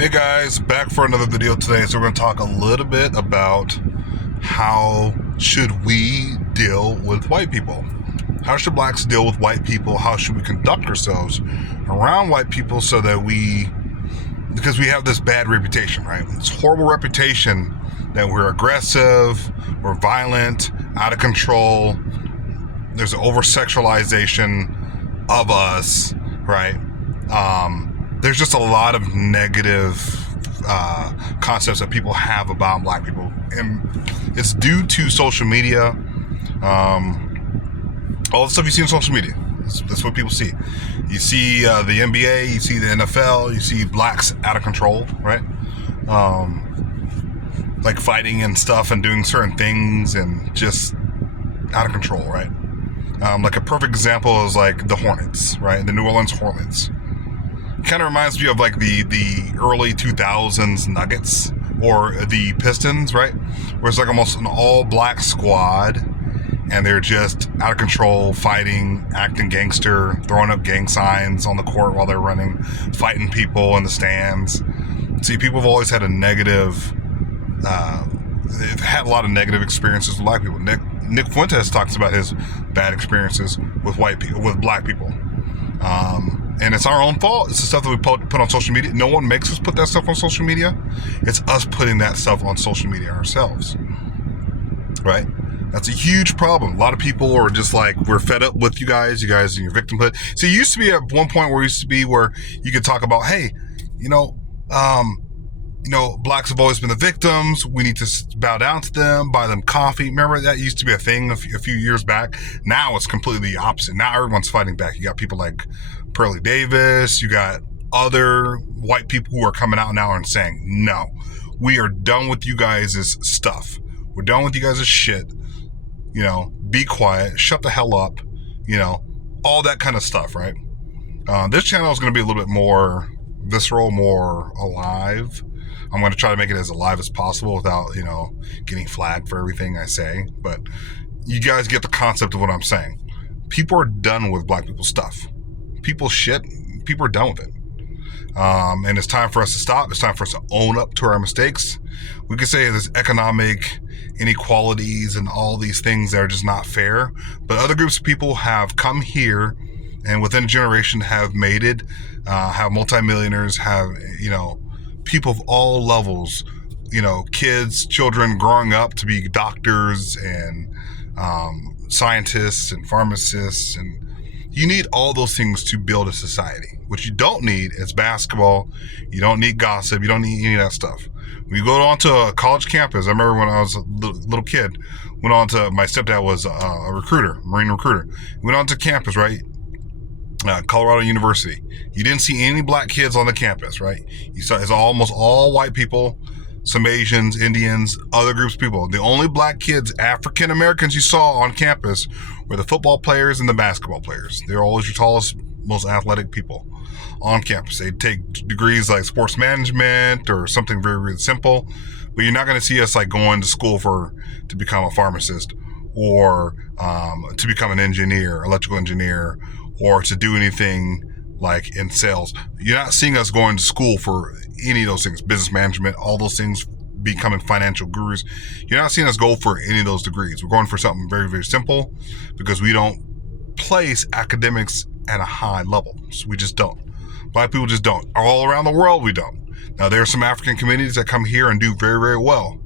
Hey guys, back for another video today. So we're going to talk a little bit about how should we deal with white people. How should blacks deal with white people? How should we conduct ourselves around white people so that because we have this bad reputation, right? This horrible reputation that we're aggressive, we're violent, out of control. There's an over-sexualization of us, right? There's just a lot of negative concepts that people have about black people, and it's due to social media. All the stuff you see on social media, that's what people see. You see the NBA, you see the NFL, you see blacks out of control, right? Like fighting and stuff and doing certain things and just out of control, right? Like a perfect example is like the Hornets, right? The New Orleans Hornets. Kind of reminds me of like the early 2000s Nuggets or the Pistons, right? Where it's like almost an all-black squad and they're just out of control, fighting, acting gangster, throwing up gang signs on the court while they're running, fighting people in the stands. See, people have always had a negative, they've had a lot of negative experiences with black people. Nick Fuentes talks about his bad experiences with with black people. And it's our own fault. It's the stuff that we put on social media. No one makes us put that stuff on social media. It's us putting that stuff on social media ourselves, right? That's a huge problem. A lot of people are just like, we're fed up with you guys and your victimhood. So it used to be at one point where you could talk about, hey, blacks have always been the victims. We need to bow down to them, buy them coffee. Remember that used to be a thing a few years back. Now it's completely the opposite. Now everyone's fighting back. You got people like Pearlie Davis. You got other white people who are coming out now and saying, no, we are done with you guys' stuff. We're done with you guys' shit. Be quiet, shut the hell up, all that kind of stuff, right? This channel is going to be a little bit more visceral, more alive. I'm going to try to make it as alive as possible without, getting flagged for everything I say. But you guys get the concept of what I'm saying. People are done with black people's stuff. People are done with it. And it's time for us to stop. It's time for us to own up to our mistakes. We could say there's economic inequalities and all these things that are just not fair. But other groups of people have come here and within a generation have made it, have multimillionaires, have, people of all levels, kids, children growing up to be doctors and scientists and pharmacists. And you need all those things to build a society. What you don't need is basketball. You don't need gossip. You don't need any of that stuff. When you go onto a college campus, I remember when I was a little kid, my stepdad was a recruiter, Marine recruiter. Went onto campus, right? Colorado University. You didn't see any black kids on the campus, right? You saw it's almost all white people, some Asians, Indians, other groups of people. The only black kids, African Americans you saw on campus were the football players and the basketball players. They're always your tallest, most athletic people on campus. They take degrees like sports management or something very, very simple, but you're not going to see us like going to school to become a pharmacist or to become an engineer, electrical engineer, or to do anything like in sales. You're not seeing us going to school for any of those things, business management, all those things, becoming financial gurus. You're not seeing us go for any of those degrees. We're going for something very, very simple because we don't place academics at a high level. So we just don't. Black people just don't. All around the world, we don't. Now, there are some African communities that come here and do very, very well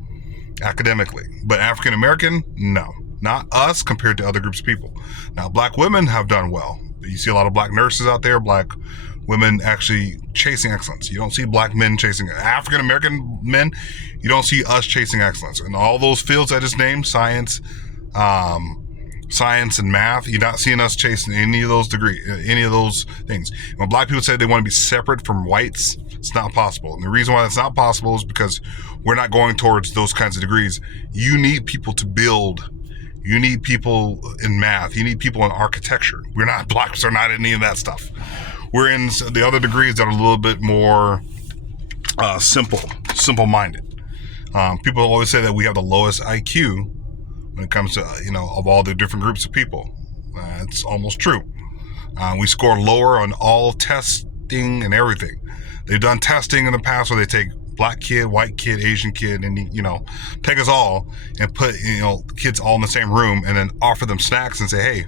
academically. But African American, no. Not us compared to other groups of people. Now, black women have done well. You see a lot of black nurses out there, black women actually chasing excellence. You don't see black men chasing African American men. You don't see us chasing excellence. In all those fields I just named, science and math, you're not seeing us chasing any of those things. When black people say they want to be separate from whites, it's not possible. And the reason why that's not possible is because we're not going towards those kinds of degrees. You need people to build. You need people in math. You need people in architecture. Blacks are not in any of that stuff. We're in the other degrees that are a little bit more simple-minded. People always say that we have the lowest IQ when it comes to, of all the different groups of people. It's almost true. We score lower on all testing and everything. They've done testing in the past where they take black kid, white kid, Asian kid, and take us all and put kids all in the same room and then offer them snacks and say, hey,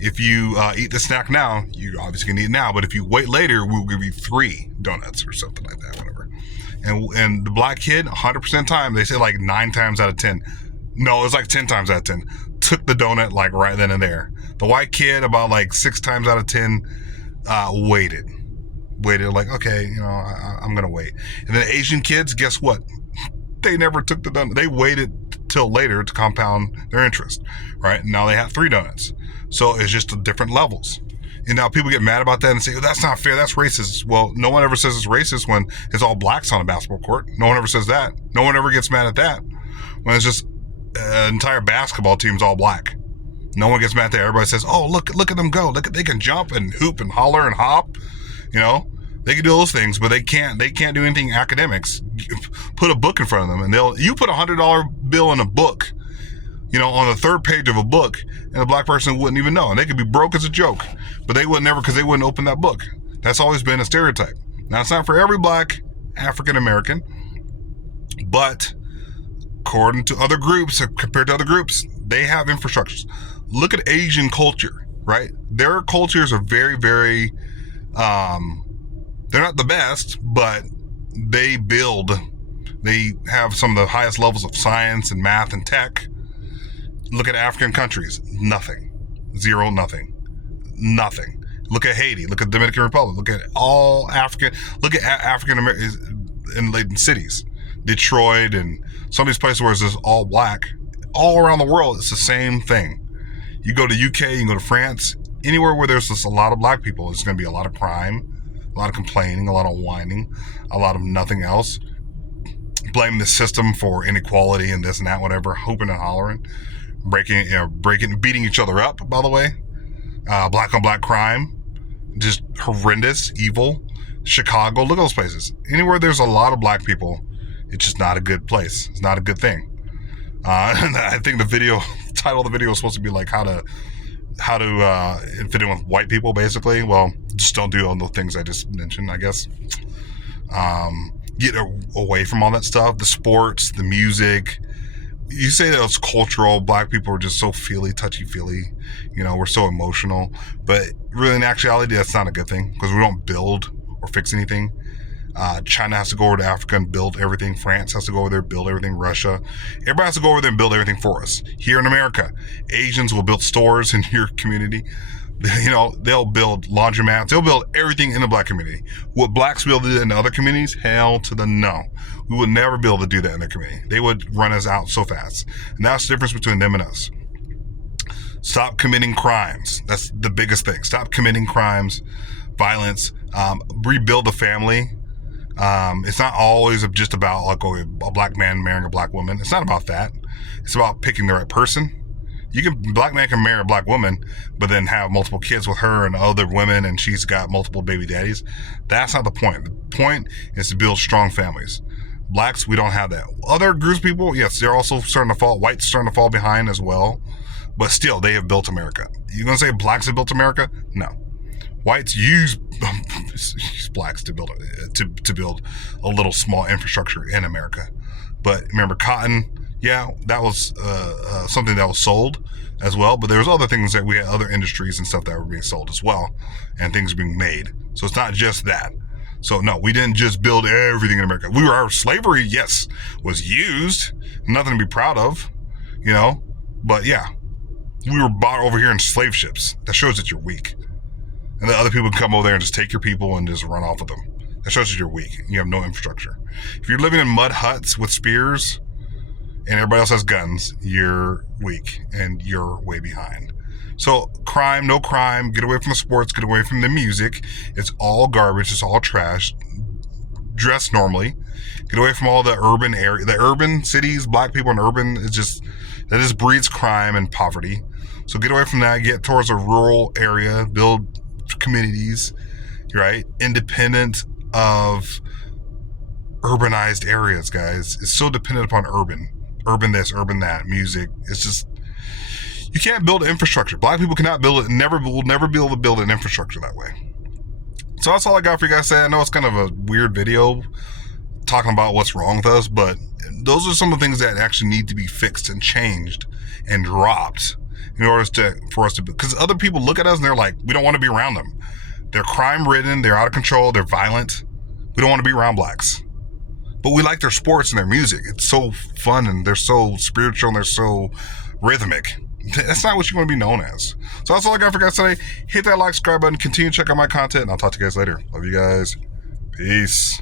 if you eat the snack now, you obviously can eat it now, but if you wait later, we'll give you 3 donuts or something like that, whatever. And the black kid, 100% time, they say like 9 times out of 10. No, it was like 10 times out of 10. Took the donut like right then and there. The white kid, about like 6 times out of 10, waited like, okay, I'm gonna wait. And then Asian kids, guess what? They never took the donut. They waited till later to compound their interest, right? Now they have 3 donuts. So it's just different levels. And now people get mad about that and say, oh, that's not fair, that's racist. Well, no one ever says it's racist when it's all blacks on a basketball court. No one ever says that. No one ever gets mad at that. When it's just an entire basketball team's all black. No one gets mad at that. Everybody says, oh, look at them go. They can jump and hoop and holler and hop. They can do those things, but they can't do anything academics. Put a book in front of them, and you put $100 bill in a book, on the 3rd page of a book, and the black person wouldn't even know. And they could be broke as a joke, but they would never, because they wouldn't open that book. That's always been a stereotype. Now, it's not for every black African American, but according to other groups, compared to other groups, they have infrastructures. Look at Asian culture, right? Their cultures are very, very, they're not the best, but they have some of the highest levels of science and math and tech. Look at African countries, nothing. 0, nothing. Look at Haiti, look at the Dominican Republic, look at all African Americans in cities. Detroit and some of these places where it's just all black. All around the world, it's the same thing. You go to UK, you can go to France, anywhere where there's just a lot of black people, there's going to be a lot of crime, a lot of complaining, a lot of whining, a lot of nothing else. Blame the system for inequality and this and that, whatever, hooping and hollering, beating each other up, by the way. Black on black crime, just horrendous, evil. Chicago, look at those places. Anywhere there's a lot of black people, it's just not a good place. It's not a good thing. And I think the title of the video is supposed to be like how to fit in with white people, basically. Well, just don't do all the things I just mentioned, I guess. Get away from all that stuff, the sports, the music. You say that it's cultural. Black people are just so touchy-feely. We're so emotional. But really, in actuality, that's not a good thing, because we don't build or fix anything. China has to go over to Africa and build everything. France has to go over there and build everything. Russia. Everybody has to go over there and build everything for us. Here in America, Asians will build stores in your community. They'll build laundromats. They'll build everything in the black community. What blacks build in the other communities, hell to the no. We would never be able to do that in their community. They would run us out so fast. And that's the difference between them and us. Stop committing crimes. That's the biggest thing. Stop committing crimes, violence, rebuild the family. It's not always just about like a black man marrying a black woman. It's not about that. It's about picking the right person. Black man can marry a black woman, but then have multiple kids with her and other women, and she's got multiple baby daddies. That's not the point. The point is to build strong families. Blacks, we don't have that. Other groups of people, yes, they're also starting to fall. Whites starting to fall behind as well, but still, they have built America. You gonna say blacks have built America? No. Whites use blacks to build a little small infrastructure in America. But remember, cotton. Yeah, that was something that was sold as well, but there was other things that we had, other industries and stuff that were being sold as well, and things being made. So it's not just that. So no, we didn't just build everything in America. Our slavery, yes, was used, nothing to be proud of, but yeah, we were bought over here in slave ships. That shows that you're weak. And the other people can come over there and just take your people and just run off with them. That shows that you're weak. You have no infrastructure. If you're living in mud huts with spears, and everybody else has guns, you're weak and you're way behind. So no crime, get away from the sports, get away from the music. It's all garbage, it's all trash. Dress normally. Get away from all the urban cities, black people in urban, that just breeds crime and poverty. So get away from that, get towards a rural area, build communities, right? Independent of urbanized areas, guys. It's so dependent upon urban this, urban that, music. It's just, you can't build infrastructure. Black people cannot build it, will never be able to build an infrastructure that way. So that's all I got for you guys today. I know it's kind of a weird video talking about what's wrong with us, but those are some of the things that actually need to be fixed and changed and dropped in order for us to, because other people look at us and they're like, we don't want to be around them. They're crime ridden, they're out of control, they're violent. We don't want to be around blacks. But we like their sports and their music. It's so fun and they're so spiritual and they're so rhythmic. That's not what you want to be known as. So that's all I got for you guys today. Hit that like, subscribe button, continue to check out my content, and I'll talk to you guys later. Love you guys. Peace.